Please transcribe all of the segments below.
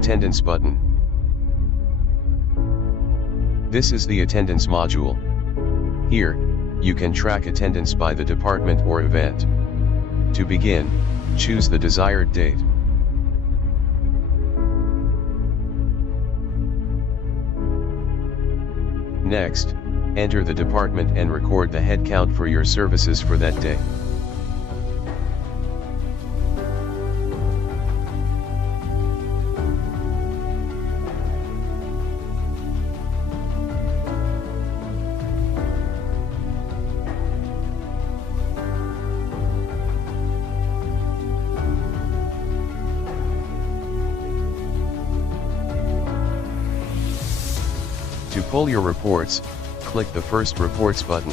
Attendance button. This is the Attendance module. Here, you can track attendance by the department or event. To begin, choose the desired date. Next, enter the department and record the head count for your services for that day. To pull your reports, click the first Reports button.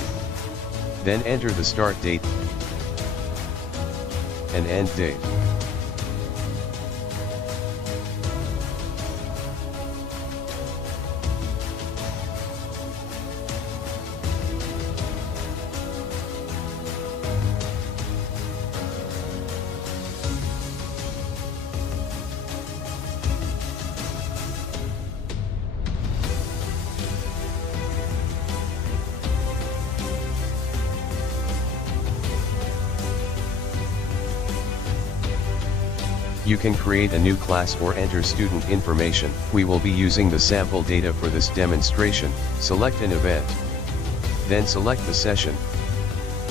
Then enter the start date and end date. You can create a new class or enter student information. We will be using the sample data for this demonstration. Select an event. Then select the session.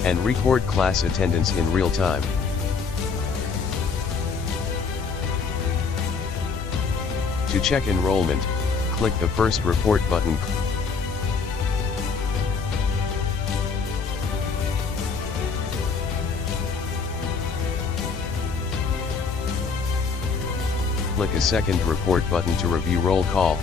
And record class attendance in real time. To check enrollment, click the first Report button. Click a second Report button to review roll call.